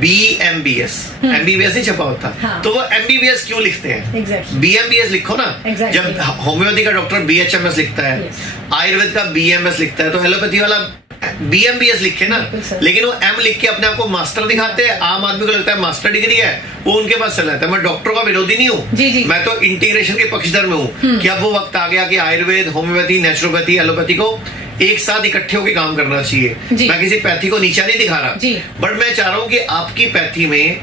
बीएमबीएस। एमबीबीएस नहीं छपा होता। तो वो एमबीबीएस क्यों लिखते हैं? बीएमबीएस लिखो ना। जब होम्योपैथी का डॉक्टर बीएचएमएस लिखता है, आयुर्वेद का बीएमएस लिखता है, तो एलोपैथी वाला बीएमबीएस लिखे ना। लेकिन वो एम लिख के अपने आप को मास्टर दिखाते हैं। आम आदमी को लगता है मास्टर डिग्री है, वो उनके पास चला जाता है। मैं डॉक्टरों का विरोधी नहीं हूँ, मैं तो इंटीग्रेशन के पक्षधर में हूँ कि अब वो वक्त आ गया कि आयुर्वेद, होम्योपैथी, नेचुरोपैथी, एलोपैथी को एक साथ इकट्ठे होकर काम करना चाहिए। मैं किसी पैथी को नीचा नहीं दिखा रहा, बट मैं चाह रहा हूँ कि आपकी पैथी में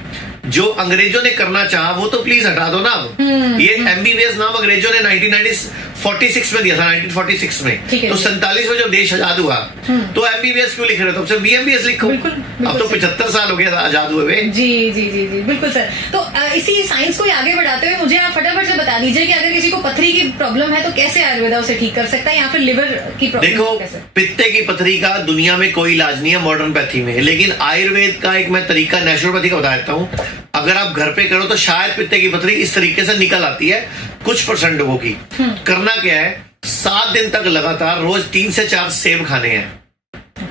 जो अंग्रेजों ने करना चाहा वो तो प्लीज हटा दो ना। ये एमबीबीएस नाम अंग्रेजों ने 1946 में दिया था, 1946 में। तो 47 में जब देश आजाद हुआ तो एमबीबीएस क्यों लिख रहे हो? तो बीएमबीएस लिखो। अब तो 75 साल हो गया था आजाद हुए। जी जी जी जी बिल्कुल सर। तो इसी साइंस को आगे बढ़ाते हुए मुझे आप फटाफट से बता दीजिए कि अगर किसी को पथरी की प्रॉब्लम है तो कैसे आयुर्वेदा उसे ठीक कर सकता है, या फिर लिवर की प्रॉब्लम? देखो, पित्ते की पथरी का दुनिया में कोई इलाज नहीं है मॉडर्न पैथी में, लेकिन आयुर्वेद का एक मैं तरीका नेचुरोपैथी का बता देता हूँ। अगर आप घर पे करो तो शायद पित्ते की पथरी इस तरीके से निकल आती है कुछ % लोगों की। करना क्या है, 7 दिन तक लगातार रोज 3 से 4 सेब खाने हैं।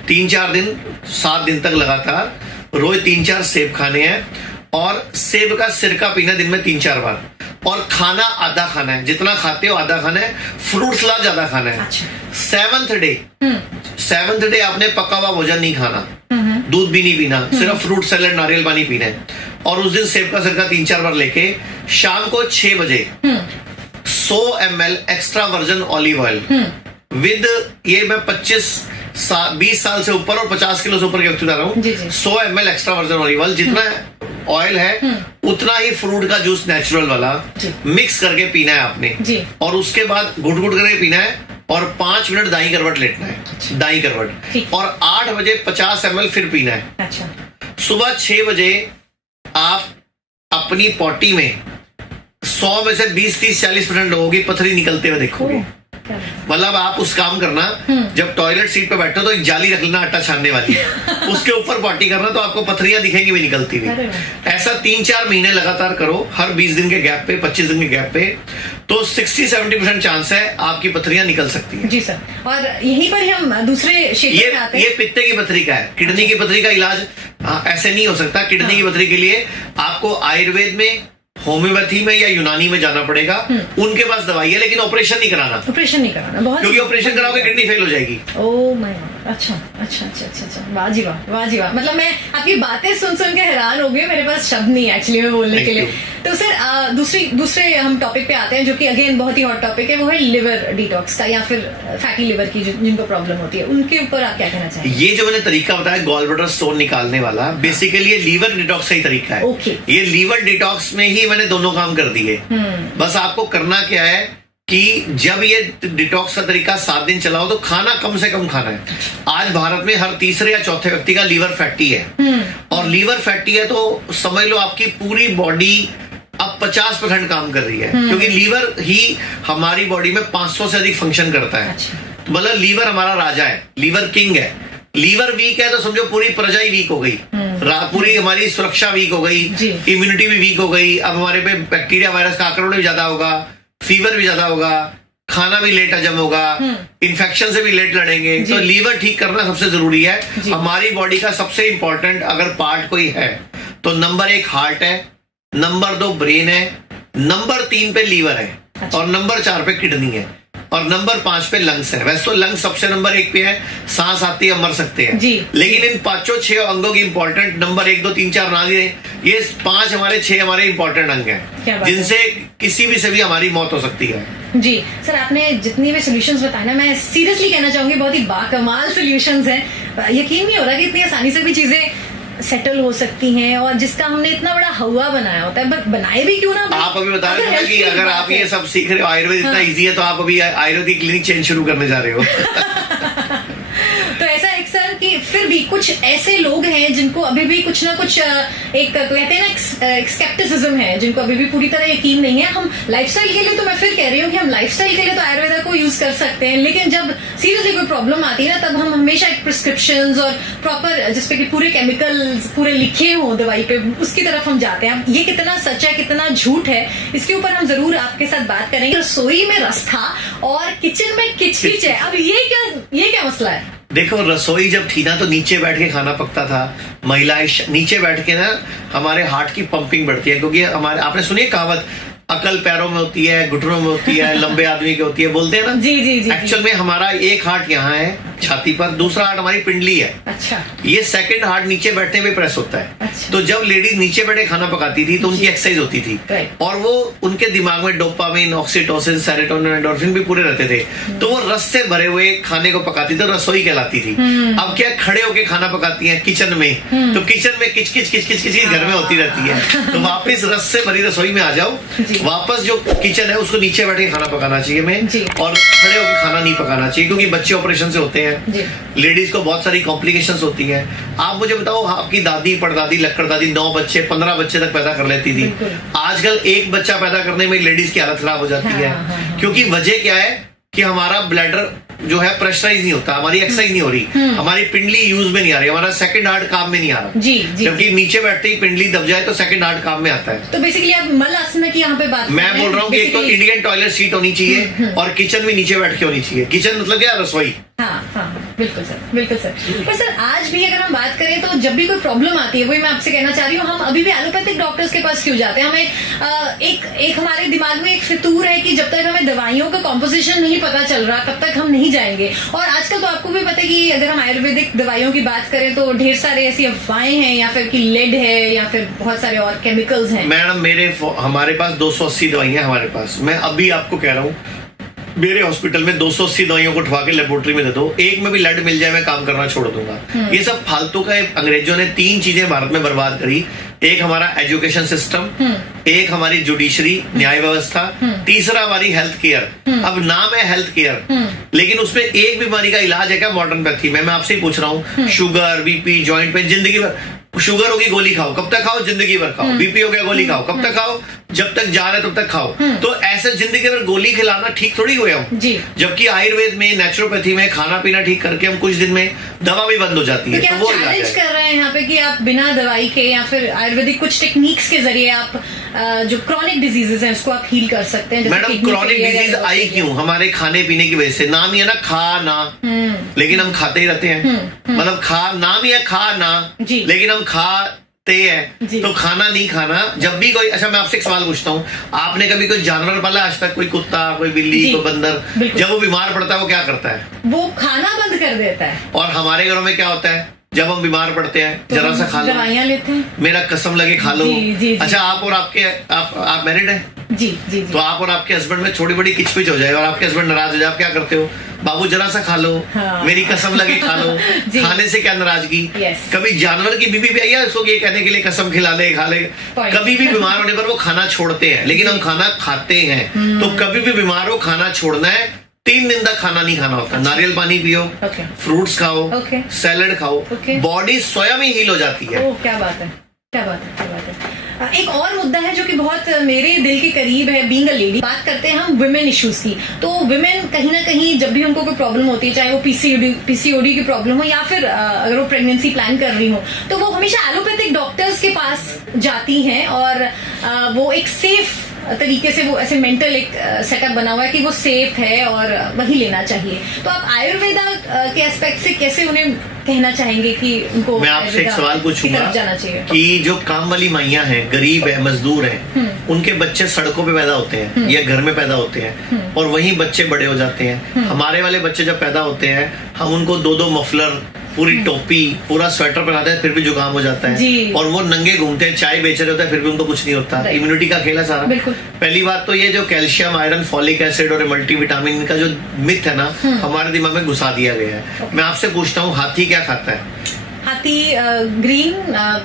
3-4 दिन 7 दिन तक लगातार रोज 3-4 सेब खाने हैं और सेब का सिरका पीना दिन में 3-4 बार। और खाना आधा खाना है, जितना खाते हो आधा खाना है। फ्रूट सलाद ज्यादा खाना है। सेवंथ डे आपने पका हुआ भोजन नहीं खाना, दूध भी नहीं पीना, सिर्फ फ्रूट सैलेड नारियल पानी पीना है। और उस दिन सेब का सिरका 3-4 बार लेके शाम को 6 बजे 100 ml extra virgin olive oil with, ये मैं 20 साल से ऊपर और 50 किलो से ऊपर के व्यक्ति बता रहा हूँ, 100 ml extra virgin olive oil, जितना ऑयल है उतना ही फ्रूट का जूस नेचुरल वाला मिक्स करके पीना है आपने। और उसके बाद घुट घुट करके पीना है और 5 मिनट दाई करवट लेटना है, दाई करवट। और 8 बजे 50 ml फिर पीना है। सुबह 6 बजे आप अपनी पॉटी में 100 में से 20-30-40% लोगों की पथरी निकलते हुए देखोगे। मतलब आप उस काम करना, जब टॉयलेट सीट पे बैठो तो एक जाली रख लेना आटा छानने वाली, उसके ऊपर पॉटी करना, तो आपको पथरियां दिखेंगी भी निकलती हुई। ऐसा 3-4 महीने लगातार करो, हर 20 दिन के गैप पे, 25 दिन के गैप पे, तो 60-70% चांस है आपकी पथरियां निकल सकती है। जी सर। और यहीं पर हम दूसरे क्षेत्र में आते हैं। ये पित्ते की पथरी का है। किडनी की पथरी का इलाज ऐसे नहीं हो सकता। किडनी की पथरी के लिए आपको आयुर्वेद में, होम्योपैथी में या यूनानी में जाना पड़ेगा। उनके पास दवाई है, लेकिन ऑपरेशन नहीं कराना। बहुत, क्योंकि ऑपरेशन कराओगे किडनी फेल हो जाएगी। Oh my God. अच्छा। वाह जी वाह। मतलब मैं आपकी बातें सुन के हैरान हो गई, मेरे पास शब्द नहीं है एक्चुअली में बोलने के लिए। तो सर दूसरे हम टॉपिक पे आते हैं, जो कि अगेन बहुत ही हॉट टॉपिक है, वो है लिवर डिटॉक्स का, या फिर फैटी लिवर की जिनको प्रॉब्लम होती है, उनके ऊपर आप क्या कहना चाहेंगे? ये जो मैंने तरीका बताया गॉल ब्लैडर स्टोन निकालने वाला, बेसिकली ये लीवर डिटॉक्स का ही तरीका है। ये लीवर डिटॉक्स में ही मैंने दोनों काम कर दिए। बस आपको करना क्या है कि जब ये डिटॉक्स का तरीका 7 दिन चलाओ तो खाना कम से कम खाना है। आज भारत में हर तीसरे या चौथे व्यक्ति का लीवर फैटी है। और लीवर फैटी है तो समझ लो आपकी पूरी बॉडी अब 50% काम कर रही है, क्योंकि लीवर ही हमारी बॉडी में 500 से अधिक फंक्शन करता है। मतलब लीवर हमारा राजा है, लीवर किंग है। लीवर वीक है तो समझो पूरी प्रजा ही वीक हो गई, पूरी हमारी सुरक्षा वीक हो गई, इम्यूनिटी भी वीक हो गई। अब हमारे पे बैक्टीरिया वायरस का आक्रमण भी ज्यादा होगा, फीवर भी ज्यादा होगा, खाना भी लेट हजम होगा, इन्फेक्शन से भी लेट लड़ेंगे। तो लीवर ठीक करना सबसे जरूरी है। हमारी बॉडी का सबसे इंपॉर्टेंट अगर पार्ट कोई है तो नंबर 1 हार्ट है, नंबर 2 ब्रेन है, नंबर 3 पे लीवर है, और नंबर 4 पे किडनी है, और नंबर 5 पे लंग्स है। वैसे तो लंग्स सबसे नंबर 1 पे है, सांस आती है मर सकते हैं, लेकिन इन 5-6 अंगों की इंपॉर्टेंट नंबर 1, 2, 3, 4 ना दिए, ये 5 हमारे 6 हमारे इंपॉर्टेंट अंग हैं, जिनसे किसी भी से भी हमारी मौत हो सकती है। जी सर, आपने जितनी भी सोल्यूशंस बताए ना, मैं सीरियसली कहना चाहूंगी बहुत ही बाकमाल सोल्यूशंस हैं। यकीन नहीं हो रहा कि इतनी आसानी से भी चीजें सेटल हो सकती हैं, और जिसका हमने इतना बड़ा हवा बनाया होता है, बट बनाए भी क्यों ना। आप अभी बता रहे थे कि अगर आप ये सब सीख रहे हो, आयुर्वेद इतना इजी है, तो आप अभी आयुर्वेदिक क्लिनिक चेन शुरू करने जा रहे हो। तो ऐसा एक सर कि फिर भी कुछ ऐसे लोग हैं जिनको अभी भी कुछ ना कुछ एक कहते हैं ना स्केप्टिसिज्म है, जिनको अभी भी पूरी तरह यकीन नहीं है। हम लाइफस्टाइल के लिए, तो मैं फिर कह रही हूँ कि हम लाइफस्टाइल के लिए तो आयुर्वेदा को यूज कर सकते हैं, लेकिन जब सीरियसली कोई प्रॉब्लम आती है ना, तब हम हमेशा एक प्रिस्क्रिप्शंस और प्रॉपर जिसपे कि पूरे केमिकल्स पूरे लिखे हों दवाई पे, उसकी तरफ हम जाते हैं। ये कितना सच है कितना झूठ है, इसके ऊपर हम जरूर आपके साथ बात करेंगे। रसोई में रस था और किचन में किचकिच है, अब ये क्या मसला है? देखो, रसोई जब थी ना तो नीचे बैठ के खाना पकता था। महिलाएं नीचे बैठ के ना, हमारे हार्ट की पंपिंग बढ़ती है, क्योंकि हमारे, आपने सुनी है कहावत, अकल पैरों में होती है, घुटनों में होती है, लंबे आदमी की होती है, बोलते हैं ना। जी। एक्चुअल में हमारा एक हार्ट यहाँ है छाती पर, दूसरा हार्ट हमारी पिंडली है। अच्छा। ये सेकंड हार्ट नीचे बैठने में प्रेस होता है। अच्छा। तो जब लेडीज नीचे बैठे खाना पकाती थी तो उनकी एक्सरसाइज होती थी, और वो उनके दिमाग में डोपामिन, ऑक्सीटोसिन, सेरोटोनिन, एंडोर्फिन भी पूरे रहते थे, तो वो रस से भरे हुए खाने को पकाती थी, रसोई कहलाती थी। अब क्या खड़े होके खाना पकाती है किचन में, तो किचन में किच घर में होती रहती है। तो वापस रस से भरी रसोई में आ जाओ, वापस जो किचन है उसको नीचे बैठ के खाना पकाना चाहिए में, और खड़े होकर खाना नहीं पकाना चाहिए, क्योंकि बच्चे ऑपरेशन से होते हैं, लेडीज को बहुत सारी कॉम्प्लिकेशंस होती हैं। आप मुझे बताओ, आपकी दादी परदादी लक्कड़ दादी 9 बच्चे 15 बच्चे तक पैदा कर लेती थी। आजकल एक बच्चा पैदा करने में लेडीज की हालत खराब हो जाती है। क्योंकि वजह क्या है कि हमारा ब्लैडर जो है प्रेशराइज नहीं होता, हमारी एक्सरसाइज नहीं हो रही, हमारी पिंडली यूज में नहीं आ रही, हमारा सेकंड हार्ट काम में नहीं आ रहा। जी जी। जबकि नीचे बैठते ही पिंडली दब जाए तो सेकंड हार्ट काम में आता है। तो बेसिकली आप मल आसना की यहाँ पे बात मैं बोल रहा हूँ कि एक तो इंडियन टॉयलेट सीट होनी चाहिए और किचन भी नीचे बैठ के होनी चाहिए। किचन मतलब क्या, रसोई। हाँ हाँ बिल्कुल सर, बिल्कुल सर। पर सर आज भी अगर हम बात करें तो जब भी कोई प्रॉब्लम आती है, वही मैं आपसे कहना चाह रही हूँ, हम अभी भी एलोपैथिक डॉक्टर्स के पास क्यों जाते हैं? हमें एक हमारे दिमाग में एक फितूर है कि जब तक हमें दवाइयों का कॉम्पोजिशन नहीं पता चल रहा तब तक हम नहीं जाएंगे। और आजकल तो आपको भी पता है कि अगर हम आयुर्वेदिक दवाइयों की बात करें तो ढेर सारे ऐसी अफवाहें हैं, या फिर कि लेड है, या फिर बहुत सारे और केमिकल्स हैं। मैडम हमारे पास 280 दवाइयां हमारे पास। मैं अभी आपको कह रहा हूँ मेरे हॉस्पिटल में 280 दवाइयों को उठवा के लेबोरेटरी में दे दो, एक में भी लड मिल जाए मैं काम करना छोड़ दूंगा। ये सब फालतू का। अंग्रेजों ने 3 चीजें भारत में बर्बाद करी। एक हमारा एजुकेशन सिस्टम, एक हमारी जुडिशरी न्याय व्यवस्था, तीसरा हमारी हेल्थ केयर। अब नाम है हेल्थ केयर, लेकिन उसमें एक बीमारी का इलाज है क्या? मॉडर्न पैथी में। मैं आपसे ही पूछ रहा हूँ, शुगर, बीपी, जॉइंट पेन, जिंदगी भर शुगर होगी गोली खाओ, कब तक खाओ? जिंदगी भर खाओ। बीपी हो गया गोली खाओ, कब तक खाओ? जब तक जा रहे तब तक खाओ। तो ऐसे जिंदगी भर गोली खिलाना ठीक थोड़ी हुए हम। जबकि आयुर्वेद में, नेचुरोपैथी में खाना पीना ठीक करके हम कुछ दिन में दवा भी बंद हो जाती है। तो वो चैलेंज कर रहे हैं यहाँ पे कि आप बिना दवाई के या फिर आयुर्वेदिक कुछ टेक्निक्स के जरिए आप जो क्रॉनिक डिजीजेस हैं उसको आप हील कर सकते हैं। मैडम क्रॉनिक डिजीज आई क्यों? हमारे खाने पीने की वजह से। नाम ही है ना खाना, लेकिन हम खाते ही रहते हैं। मतलब नाम ही है खाना, लेकिन हम खाते हैं। तो खाना नहीं खाना। जब भी कोई, अच्छा मैं आपसे एक सवाल पूछता हूँ, आपने कभी कोई जानवर पाला आज तक? कोई कुत्ता, कोई बिल्ली, कोई बंदर, जब वो बीमार पड़ता है वो क्या करता है? वो खाना बंद कर देता है। और हमारे घरों में क्या होता है? जब हम बीमार पड़ते हैं तो जरा सा खा लो, दवाइयां लेते हैं, मेरा कसम लगे खा लो। जी। अच्छा आप और आपके आप मैरिड हैं? जी। तो आप और आपके हस्बैंड में छोटी बड़ी किचपिच हो जाए और आपके हस्बैंड नाराज हो जाए, आप क्या करते हो? बाबू जरा सा खा लो, मेरी कसम लगे खा लो। खाने से क्या नाराजगी? कभी जानवर की बीवी भी आई है उसको ये कहने के लिए कसम खिला ले, खा ले? कभी भी बीमार होने पर वो खाना छोड़ते हैं, लेकिन हम खाना खाते हैं। तो कभी भी बीमार हो खाना छोड़ना है। 3 दिन तक खाना नहीं खाना होता। नारियल पानी पियो, फ्रूट्स खाओ, सैलड खाओ, बॉडी स्वयं ही हील हो जाती है। क्या बात है, क्या बात है, क्या बात है। एक और मुद्दा है जो कि बहुत मेरे दिल के करीब है, बीइंग अ लेडी। बात करते हैं हम विमेन इश्यूज की। तो विमेन कहीं ना कहीं जब भी उनको कोई प्रॉब्लम होती है, चाहे वो पीसीओडी की प्रॉब्लम हो या फिर अगर वो प्रेगनेंसी प्लान कर रही हो, तो वो हमेशा एलोपैथिक डॉक्टर्स के पास जाती हैं। और वो एक सेफ तरीके से, वो ऐसे मेंटल एक सेटअप बना हुआ है कि वो सेफ है और वही लेना चाहिए। तो आप आयुर्वेदा के एस्पेक्ट से कैसे उन्हें कहना चाहेंगे कि उनको? मैं आपसे एक सवाल पूछूंगा कि जो काम वाली माइयां हैं, गरीब है, मजदूर हैं, उनके बच्चे सड़कों पे पैदा होते हैं या घर में पैदा होते हैं और वहीं बच्चे बड़े हो जाते हैं। हमारे वाले बच्चे जब पैदा होते हैं हम उनको 2-2 मफलर, पूरी टोपी, पूरा स्वेटर पहनाते हैं, फिर भी जुकाम हो जाता है। और वो नंगे घूमते हैं, चाय बेच रहे होते हैं, फिर भी उनको कुछ नहीं होता। इम्यूनिटी का खेल है सारा। पहली बात तो ये जो कैल्शियम, आयरन, फॉलिक एसिड और मल्टीविटामिन का जो मिथ है ना, हमारे दिमाग में घुसा दिया गया है। मैं आपसे पूछता हूँ, हाथी क्या खाता है? हाथी ग्रीन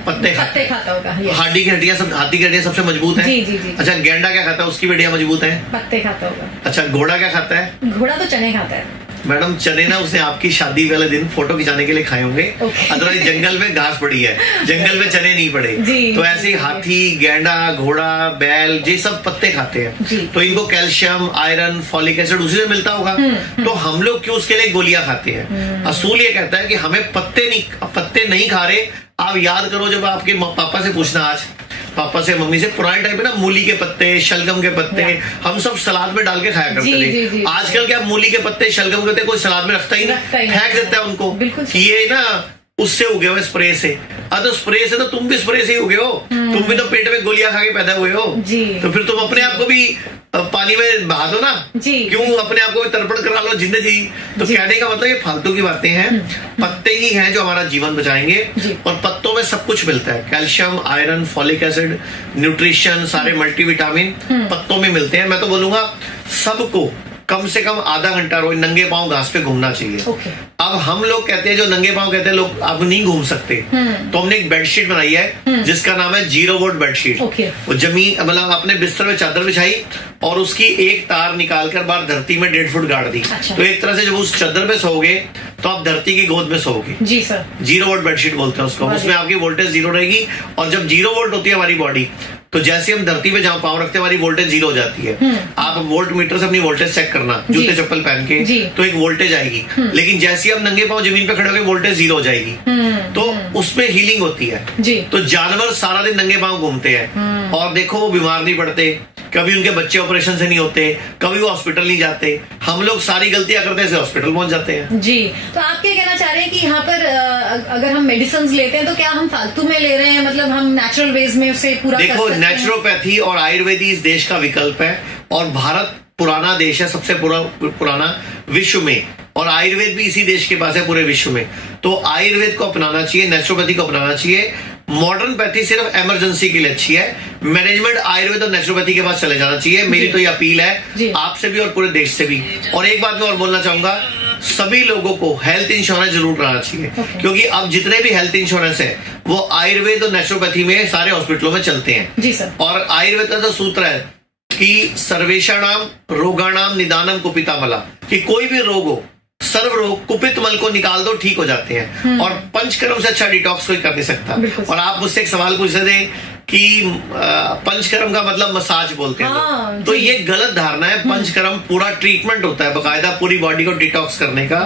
पत्ते खाता होगा। हाथी की हड्डियां सबसे मजबूत है। जी। अच्छा गेंडा क्या खाता है? उसकी भी हड्डियां मजबूत है, पत्ते खाता होगा। अच्छा घोड़ा क्या खाता है? घोड़ा तो चने खाता है। मैडम चने ना उसने आपकी शादी वाले दिन फोटो खिंचाने के लिए खाए होंगे। अदरवाइज जंगल में घास पड़ी है, जंगल में चने नहीं पड़े। तो ऐसे ही हाथी, गेंडा, घोड़ा, बैल, ये सब पत्ते खाते हैं। तो इनको कैल्शियम, आयरन, फॉलिक एसिड उसी से मिलता होगा। तो हम लोग क्यों उसके लिए गोलियां खाते हैं? असूल ये कहता है कि हमें पत्ते नहीं खा रहे। आप याद करो, जब आपके पापा से पूछना, आज पापा से, मम्मी से, पुराने टाइम पे ना मूली के पत्ते, शलगम के पत्ते हम सब सलाद में डाल के खाया करते थे। आजकल क्या मूली के पत्ते, शलगम के पत्ते कोई सलाद में रखता ही नहीं, फेंक देता है उनको कि ये ना उससे उगे हुए स्प्रे से। तो स्प्रे से तो तुम भी स्प्रे से ही उगे हो, तुम भी तो पेट में गोलियां खा के पैदा हुए हो। तो फिर तुम अपने आप को भी पानी में बहा दो ना, क्यों अपने आप को भी तर्पण करा लो जिंदगी। तो कहने का मतलब ये फालतू की बातें हैं। पत्ते ही हैं जो हमारा जीवन बचाएंगे और पत्तों में सब कुछ मिलता है। Calcium, iron, folic acid, nutrition, सारे मल्टीविटामिन पत्तों में मिलते हैं। मैं तो बोलूंगा सबको कम से कम आधा घंटा रोज नंगे पांव घास पे घूमना चाहिए। अब हम लोग कहते हैं, जो नंगे पांव कहते हैं लोग, अब नहीं घूम सकते, तो हमने एक बेडशीट बनाई है जिसका नाम है 0 वोल्ट बेडशीट। वो जमीन, मतलब अपने बिस्तर में चादर बिछाई और उसकी एक तार निकाल कर बाहर धरती में 1.5 फुट गाड़ दी। तो एक तरह से जब उस चादर पे सोओगे तो आप धरती की गोद में सोओगे। जी सर। 0 वोल्ट बेडशीट बोलते हैं उसको। उसमें आपकी वोल्टेज 0 रहेगी और जब 0 वोल्ट होती है हमारी बॉडी, तो जैसे हम धरती पे जहां पाँव रखते हैं हमारी वोल्टेज 0 हो जाती है। आप वोल्ट मीटर से अपनी वोल्टेज चेक करना, जूते चप्पल पहन के, तो एक वोल्टेज आएगी। लेकिन जैसे हम नंगे पाँव जमीन पे खड़े होकर वोल्टेज 0 हो जाएगी। तो उसमें हीलिंग होती है। तो जानवर सारा दिन नंगे पाँव घूमते हैं और देखो वो बीमार नहीं पड़ते, कभी उनके बच्चे ऑपरेशन से नहीं होते, कभी वो हॉस्पिटल नहीं जाते। हम लोग सारी गलतियां करते हैं, हॉस्पिटल पहुंच जाते हैं। जी, तो आप क्या कहना चाह रहे हैं कि यहाँ पर अगर हम मेडिसिन लेते हैं तो क्या हम फालतू में ले रहे हैं, मतलब हम नेचुरल वेज में उसे पूरा देखो, नेचुरोपैथी और आयुर्वेदी इस देश का विकल्प है और भारत पुराना देश है, सबसे पुराना विश्व में, और आयुर्वेद भी इसी देश के पास है पूरे विश्व में। तो आयुर्वेद को अपनाना चाहिए, नेचुरोपैथी को अपनाना चाहिए। मॉडर्न पैथी सिर्फ इमरजेंसी के लिए अच्छी है। मैनेजमेंट आयुर्वेद और नेचुरोपैथी के पास चले जाना चाहिए। मेरी तो ये अपील है आपसे भी और पूरे देश से भी। और एक बात मैं और बोलना चाहूंगा, सभी लोगों को हेल्थ इंश्योरेंस जरूर कराना चाहिए, क्योंकि अब जितने भी हेल्थ इंश्योरेंस है वो आयुर्वेद और नेचुरोपैथी में सारे हॉस्पिटलों में चलते हैं। जी सर। और आयुर्वेद का तो सूत्र है कि सर्वेषाणाम रोगाणाम निदानम कुपितामला, कि कोई भी रोग हो, सर्व रोग कुपित मल को निकाल दो, ठीक हो जाते हैं। और पंचकर्म से अच्छा डिटॉक्स कोई कर नहीं सकता। और आप मुझसे एक सवाल पूछ रहे थे कि पंचकर्म का मतलब मसाज बोलते हैं, तो ये गलत धारणा है। पंचकर्म पूरा ट्रीटमेंट होता है, बकायदा पूरी बॉडी को डिटॉक्स करने का,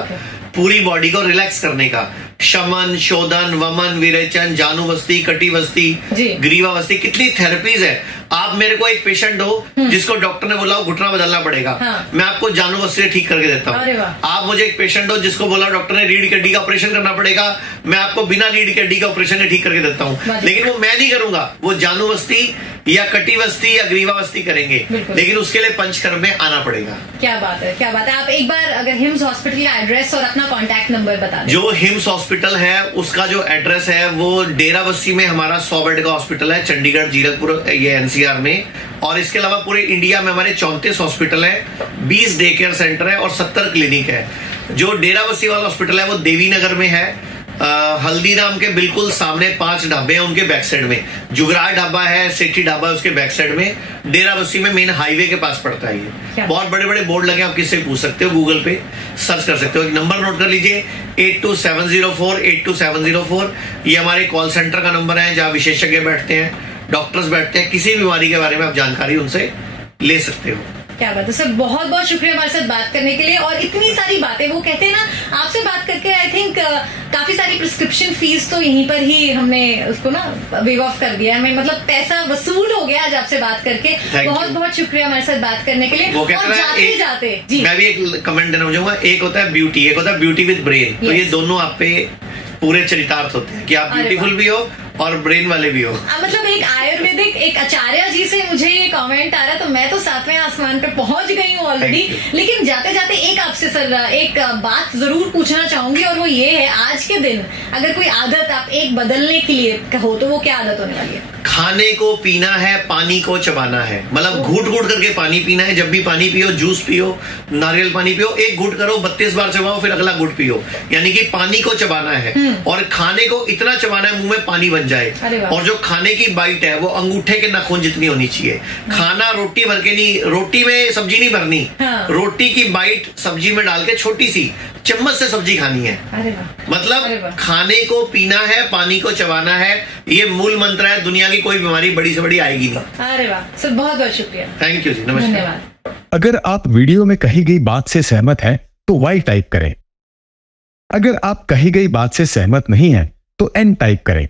पूरी बॉडी को रिलैक्स करने का। शमन, शोधन, वमन, विरेचन, जानुवस्ती, कटिवस्ती, ग्रीवावस्ती, कितनी थेरेपीज है। आप मेरे को एक पेशेंट हो जिसको डॉक्टर ने बोला घुटना बदलना पड़ेगा, मैं आपको जानुवस्ती से ठीक करके देता हूँ। आप मुझे एक पेशेंट हो जिसको बोला डॉक्टर ने रीढ़ की हड्डी का ऑपरेशन करना पड़ेगा, मैं आपको बिना रीढ़ की हड्डी का ऑपरेशन के ठीक करके देता हूँ। लेकिन वो मैं नहीं करूंगा, वो जानुवस्ती या कटिवस्ती या ग्रीवावस्ती करेंगे, लेकिन उसके लिए पंचकर्म में आना पड़ेगा। क्या बात है, क्या बात है। आप एक बार अगर हिम्स हॉस्पिटल का एड्रेस और अपना कॉन्टैक्ट नंबर बता दें। जो हिम्स हॉस्पिटल है उसका जो एड्रेस है वो डेराबस्सी में हमारा 100 बेड का हॉस्पिटल है, चंडीगढ़, जीरकपुर, ये एनसीआर में। और इसके अलावा पूरे इंडिया में हमारे 34 हॉस्पिटल है, 20 डे केयर सेंटर है और 70 क्लिनिक है। जो डेराबस्सी वाला हॉस्पिटल है वो देवी नगर में है, हल्दीराम के बिल्कुल सामने 5 ढाबे हैं, उनके बैक साइड में जुगराट ढाबा है, सेठी ढाबा है उसके बैक साइड में, डेराबस्सी में मेन हाईवे के पास पड़ता है। ये बहुत बड़े बड़े बोर्ड लगे, आप किससे पूछ सकते हो, गूगल पे सर्च कर सकते हो। एक नंबर नोट कर लीजिए, 8270482704। ये हमारे कॉल सेंटर का नंबर है, जहाँ विशेषज्ञ बैठते हैं, डॉक्टर्स बैठते हैं, किसी बीमारी के बारे में आप जानकारी उनसे ले सकते हो। क्या बात है सर, बहुत बहुत शुक्रिया हमारे साथ बात करने के लिए। और इतनी सारी बातें, वो कहते हैं ना, आपसे बात करके आई थिंक काफी सारी प्रिस्क्रिप्शन फीस तो यहीं पर ही हमने उसको ना वेव ऑफ कर दिया है। मैं मतलब पैसा वसूल हो गया आज आपसे बात करके। बहुत बहुत शुक्रिया हमारे साथ बात करने के लिए। वो कहते हैं जाते जी मैं भी एक कमेंट देना चाहूंगा, एक होता है ब्यूटी, एक होता है ब्यूटी विद ब्रेन। तो ये दोनों आप पे पूरे चरितार्थ होते हैं कि आप ब्यूटीफुल भी हो और ब्रेन वाले भी हो। मतलब एक आयुर्वेदिक एक आचार्य जी से मुझे ये कमेंट आ रहा है, तो मैं तो 7वें आसमान पे पहुंच गई हूँ ऑलरेडी। लेकिन जाते जाते एक आपसे सर एक बात जरूर पूछना चाहूंगी, और वो ये है, आज के दिन अगर कोई आदत आप एक बदलने के लिए कहो तो वो क्या आदत होने वाली है? खाने को पीना है, पानी को चबाना है। मतलब घूट घूट करके पानी पीना है। जब भी पानी पियो, जूस पियो, नारियल पानी पियो, एक घूट करो, 32 बार चबाओ, फिर अगला घूट पियो। यानी कि पानी को चबाना है और खाने को इतना चबाना है मुंह में पानी बन जाए। और जो खाने की बाइट है वो अंगूठे के नाखून जितनी होनी चाहिए। खाना रोटी भर के नहीं, रोटी में सब्जी नहीं भरनी, रोटी की बाइट सब्जी में डाल के छोटी सी चम्मच से सब्जी खानी है। मतलब खाने को पीना है, पानी को चबाना है, ये मूल मंत्र है। दुनिया की कोई बीमारी बड़ी से बड़ी आएगी नहीं। अरे वाह सर, बहुत बहुत शुक्रिया। थैंक यू जी, नमस्कार। अगर आप वीडियो में कही गई बात से सहमत हैं तो Y टाइप करें। अगर आप कही गई बात से सहमत नहीं हैं तो N टाइप करें।